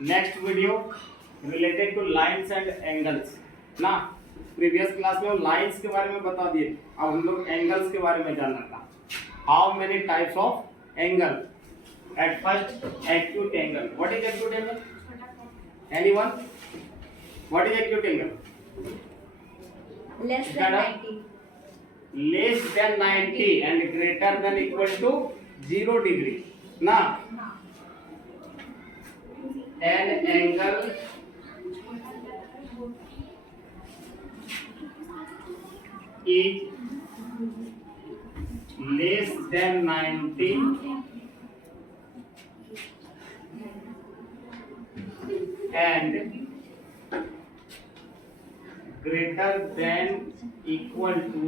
Next video related two lines and angles ना। Previous class में lines के बारे में बता दिए, अब हम लोग एंगल्स के बारे में जानना था। How many types of angle? At first acute angle. What is acute angle? Anyone? What is acute angle? Less than 90. Less than 90 and greater than equal to 0 degree ना। An angle is less than 90 and greater than equal to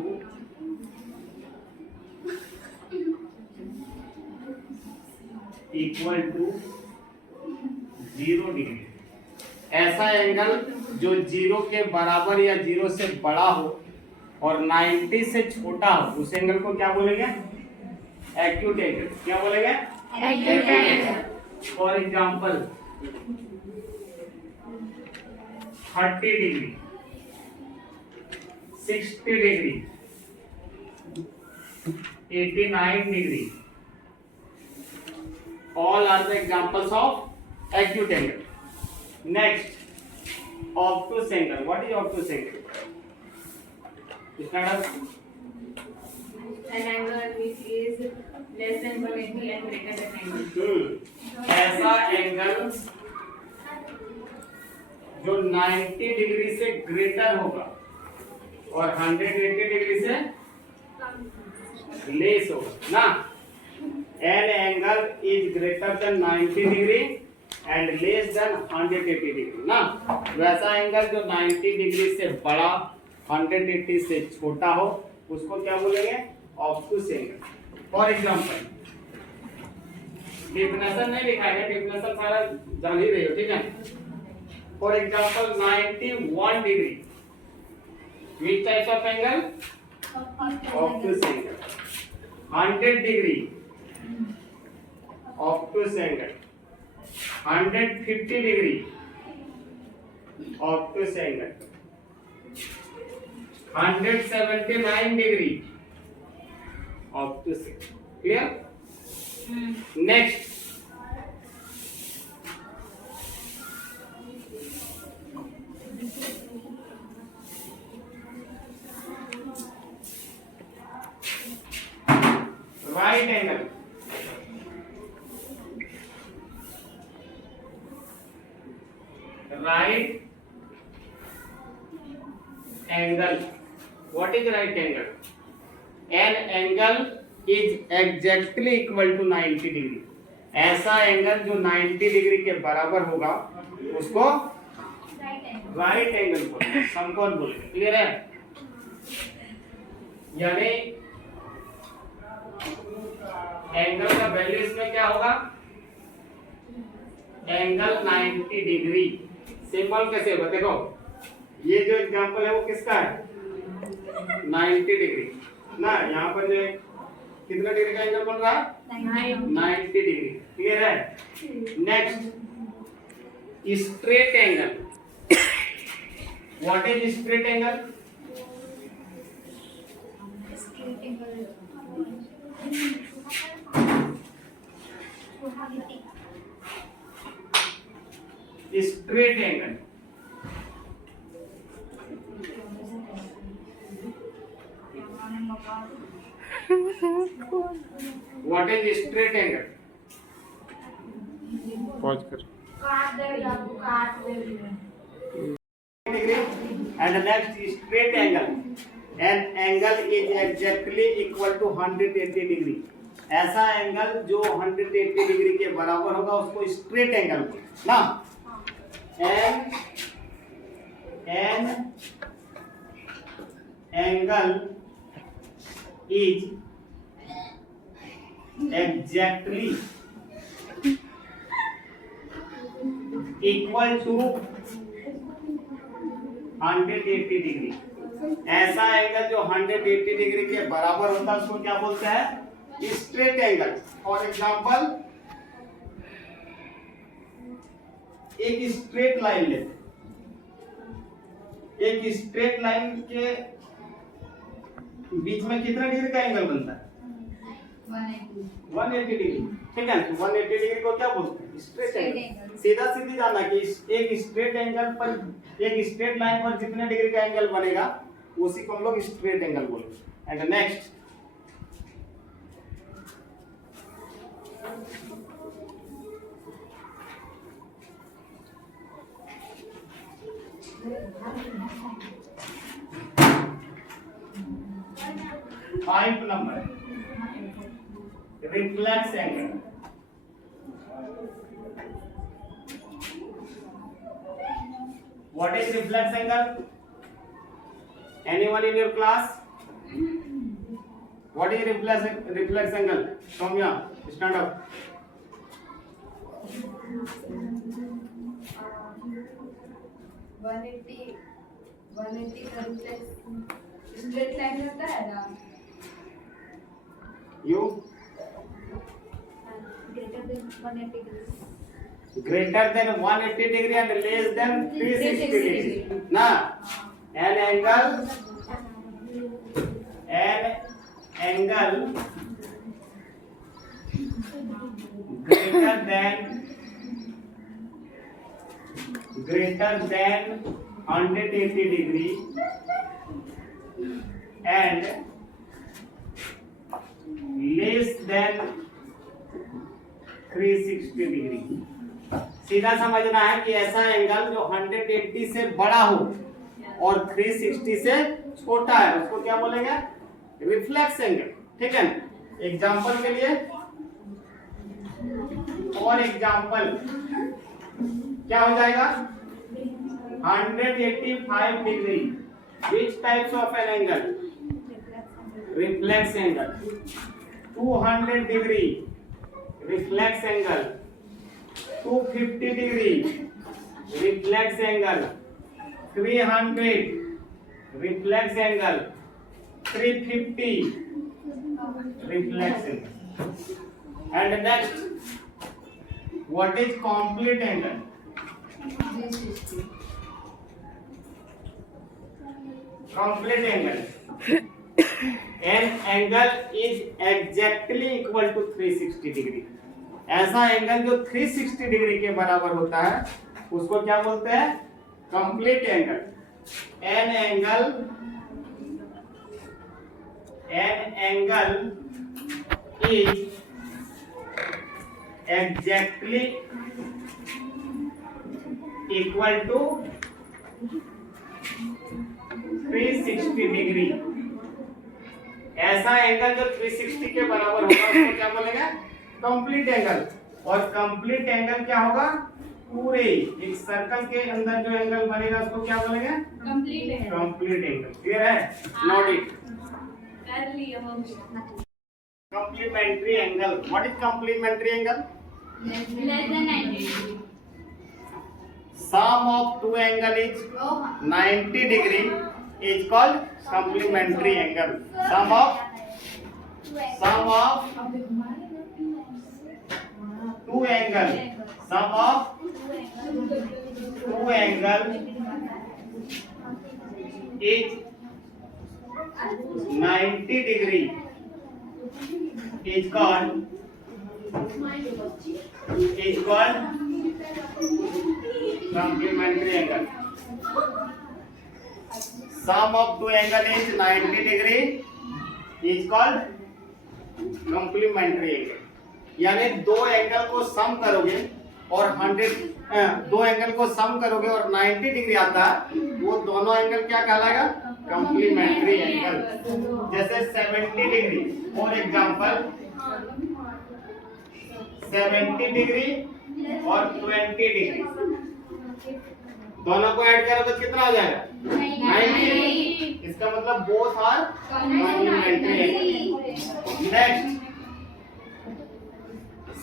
0 degree. ऐसा angle जो 0 के बराबर या 0 से बड़ा हो और 90 से छोटा हो, उस एंगल को क्या बोलेंगे? Acute angle. क्या बोलेंगे? Acute angle. For example 30 degree, 60 degree, 89 degree, all are the examples of acute angle. Next, obtuse angle. What is obtuse angle? Standard. An angle which is less than 180 and greater than 90. ऐसा angle जो 90 degree से greater होगा और 180 degree से less होगा ना। An angle is greater than 90 degree and less than 180 degree ना। वैसा एंगल जो 90 डिग्री से बड़ा 180 से छोटा हो, उसको क्या बोलेंगे? ऑब्टूस एंगल। फॉर एग्जांपल, डिफिनेशन नहीं लिखा है, डिफिनेशन सारा जान ही रहे हो, ठीक है। For example 91 degree, which type of angle? Obtuse angle. 100 degree, obtuse angle. 150 degree, obtuse angle. 179 degree, obtuse angle. Clear? Next, right angle. Right angle. What is right angle? An angle is exactly equal to 90 degree. ऐसा angle जो 90 degree के बराबर होगा उसको right angle बोलेंगे, समकोण बोलेंगे। Clear है? यानी एंगल का वैल्यू इसमें क्या होगा? Angle 90 degree. सिंबल कैसे होगा? देखो, ये जो एग्जांपल है वो किसका है? 90 डिग्री ना। यहाँ पर जो कितना डिग्री का एंगल बन रहा है? 90 डिग्री। क्लियर है? Next, straight angle. What is straight angle? Straight angle what is straight angle? Pause कर। Degree and next straight angle. An angle is exactly equal to 180 degree. ऐसा एंगल जो 180 degree के बराबर होगा उसको स्ट्रेट एंगल ना। An angle is exactly equal to 180 degree. ऐसा angle जो 180 डिग्री के बराबर होता है उसको क्या बोलते हैं? Straight angle. फॉर एग्जांपल एक स्ट्रेट लाइन लेते, एक स्ट्रेट लाइन के बीच में कितना डिग्री का एंगल बनता है? 180 डिग्री। ठीक है, 180 डिग्री को क्या बोलते हैं? Straight angle. सीधा सीधी जाना कि एक स्ट्रेट एंगल पर, एक स्ट्रेट लाइन पर जितने डिग्री का एंगल बनेगा उसी को हम लोग स्ट्रेट एंगल बोलेंगे। And next, five number, reflex angle. What is reflex angle? Anyone in your class? What is reflex angle? Soumya, stand up. 180 का रिफ्लेक्स स्ट्रेट लाइन होता है ना, You greater than 180 degree and less than 360 degree. Na, an angle greater than 180 degree and less than 360 degree. सीधा समझना है कि ऐसा angle जो 180 से बड़ा हो और 360 से छोटा है उसको क्या बोलेंगे? Reflex angle. ठीक है, एग्जांपल के लिए और एग्जांपल क्या हो जाएगा? 185 degree, which types of an angle? Reflex angle. 200 degree, reflex angle. 250 degree, reflex angle. 300, reflex angle. 350, reflex angle. And next, what is complete angle? Complete angle. An angle is exactly equal to 360 degree. ऐसा angle जो 360 degree के बराबर होता है उसको क्या बोलते हैं? Complete angle. An angle is exactly equal to 360 degree. ऐसा एंगल जो 360 के बराबर होगा उसको क्या बोलेंगे? Complete angle. और कंप्लीट एंगल क्या होगा? पूरे एक सर्कल के अंदर जो एंगल बनेगा उसको क्या बोलेंगे? कंप्लीट है। Complete angle. क्लियर है? Note it. कर लिया हम। Complementary angle. What is complementary angle? Less than 90 degree. Sum of two angle is 90 degree is called complementary angle. Sum of two angle. Sum of two angle is 90 degree is called complementary angle. Sum of two angle is 90 degree is called complementary angle. यानी दो angle को सम करोगे और 2 angle को सम करोगे और 90 degree आता है वो दोनों एंगल क्या कहलाएगा? Complementary angle. जैसे 70 डिग्री और एग्जांपल 70 डिग्री और 20 डिग्री दोनों को ऐड करो तो कितना हो जाएगा? 90। इसका मतलब both are complementary angle. Next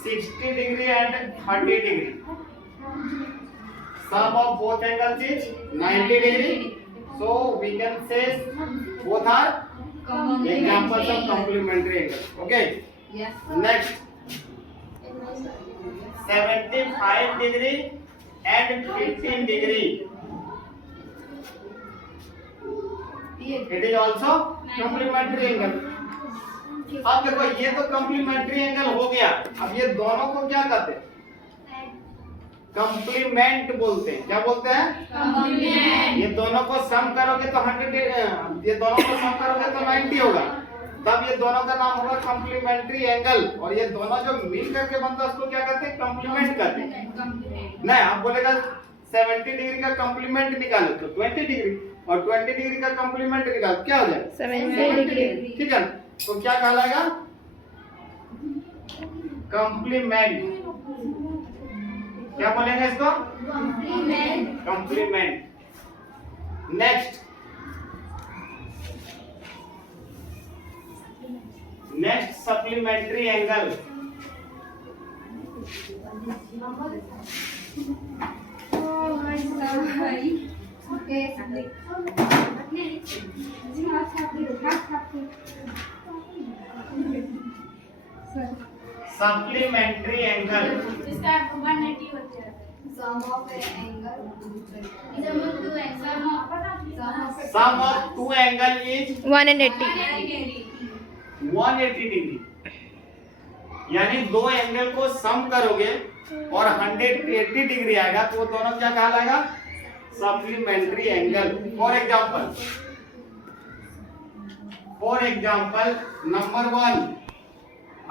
60 degree and 30 degree sum of both angles is 90 degree, so we can say both are examples of complementary angle. Okay, Yes. next 75 degree and 15 degree. It is also complementary angle. अब देखो ये तो complementary angle हो गया. अब ये दोनों को क्या कहते हैं? कंप्लीमेंट बोलते हैं. क्या बोलते हैं? कंप्लीमेंट. ये दोनों को सम करोगे तो 100, ये दोनों को सम करोगे तो 90 होगा. तब ये दोनों का नाम होगा कंप्लीमेंट्री एंगल. और ये दोनों जो मिल करके बनता है उसको क्या कहते हैं? कंप्लीमेंट कहते हैं. नहीं, आप बोलेगा 70 डिग्री का कंप्लीमेंट निकालो तो 20 डिग्री, और 20 डिग्री का कंप्लीमेंट निकालो क्या हो जाएगा? 70 डिग्री. ठीक है, तो क्या कहलाएगा? कंप्लीमेंट. क्या बोलेंगे इसको? Complement. Complement. Next supplementary angle. Supplementary angle. इसका 180 होता है. Sum of angle. Sum of two angle is 180. 180 degree. यानी दो एंगल को सम करोगे और 180 डिग्री आएगा तो वो दोनों क्या कहलाएगा? Supplementary angle. For example number 1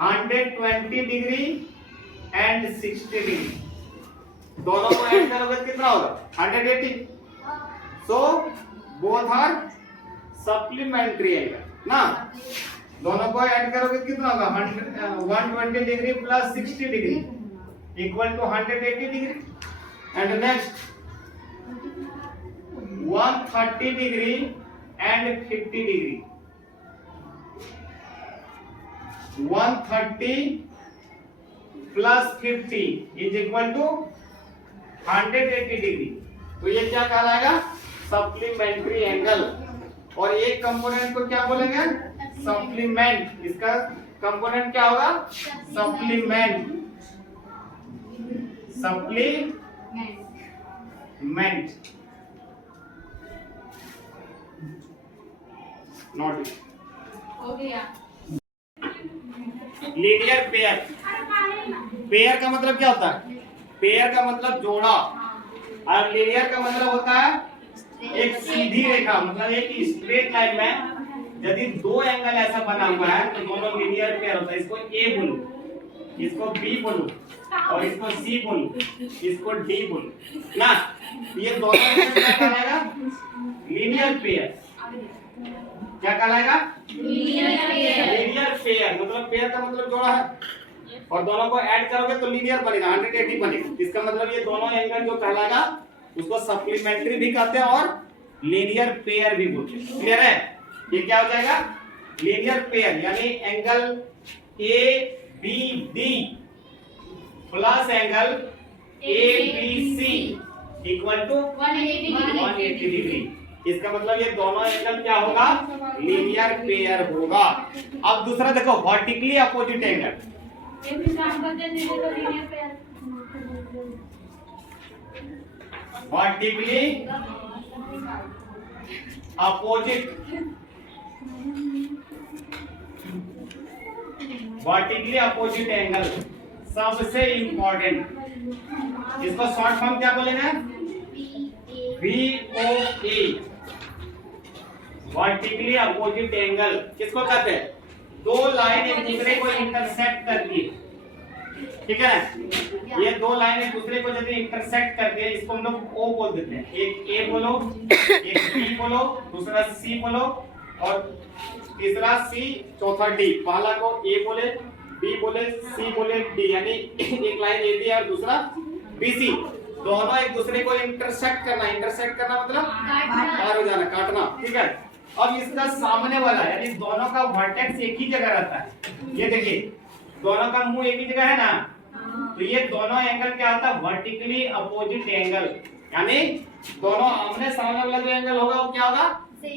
120 degree and 60 degree. दोनों को ऐड करोगे तो कितना होगा? 180. So both are supplementary angle ना. दोनों को ऐड करोगे कितना होगा? 120 degree plus 60 degree equal to 180 degree. And next 130 degree and 50 degree. 130 plus 50 is equal to 180 degree. तो ये क्या कहलाएगा? Supplementary angle. और एक कंपोनेंट को क्या बोलेंगे? सप्लीमेंट. इसका कंपोनेंट क्या होगा? सप्लीमेंट. सप्लीमेंट. नॉट हो गया. Linear pair. पेयर का मतलब क्या होता है? पेयर का मतलब जोड़ा, और लीनियर का मतलब होता है एक सीधी रेखा. मतलब एक स्ट्रेट लाइन में यदि दो एंगल ऐसा बना हुआ है तो दोनों लीनियर पेयर होता है. इसको ए बोलो, इसको बी बोलो, और इसको सी बोलो, इसको डी बोलो ना. ये दोनों एंगल क्या कहलाएगा? Linear pair. क्या कहलाएगा? Linear pair. मतलब पेयर का मतलब जोड़ा है और दोनों को ऐड करोगे तो लीनियर बनेगा, 180 बनेगा. इसका मतलब ये दोनों एंगल जो कहलाएगा उसको सप्लीमेंट्री भी कहते हैं और लीनियर पेयर भी बोलते हैं. क्लियर है? ये क्या हो जाएगा? Linear pair. यानी angle A B D plus angle A B C equal to 180 degree. इसका मतलब ये दोनों एंगल क्या होगा? लीनियर पेयर होगा. अब दूसरा देखो, vertically opposite angle. Vertically opposite. Vertically opposite angle सबसे इंपॉर्टेंट. इसको शॉर्ट फॉर्म क्या बोलेंगे? VOA. वर्टिकली अपोजिट एंगल किसको कहते हैं? दो लाइन एक दूसरे को इंटरसेक्ट करती है. ठीक है, ये दो लाइन एक दूसरे को यदि इंटरसेक्ट करती है इसको हम लोग O बोल देते हैं. एक A बोलो, एक B बोलो, दूसरा C बोलो, और तीसरा C, चौथा D. पहला को A बोले, B बोले, C बोले, D. यानी एक लाइन AB है और दूसरा BC. दोनों एक दूसरे को इंटरसेक्ट करना. इंटरसेक्ट करना मतलब पार हो जाना, काटना. ठीक है. अब इसका सामने वाला यानी दोनों का वर्टेक्स एक ही जगह रहता है. ये देखिए दोनों का मुंह एक ही जगह है ना, तो ये दोनों एंगल क्या होता है? Vertically opposite angle. यानी दोनों आमने सामने वाला जो एंगल होगा वो क्या होगा?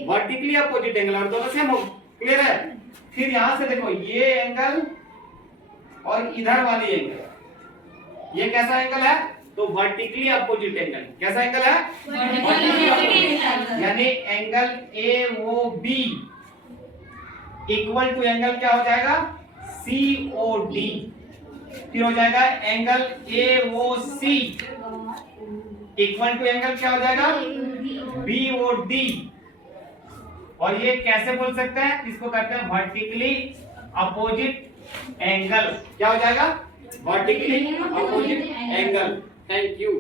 Vertically opposite angle. और दोनों सेम होगा. क्लियर है? फिर यहां से देखो ये एंगल और इधर वाली एंगल, ये कैसा एंगल है? तो वर्टिकली अपोजिट एंगल, कैसा एंगल है? यानी angle AOB equal to angle क्या हो जाएगा? COD। फिर हो जाएगा angle AOC equal to angle क्या हो जाएगा? BOD। और ये कैसे बोल सकते हैं? इसको कहते हैं वर्टिकली अपोजिट एंगल। क्या हो जाएगा? Vertically opposite angle. Thank you.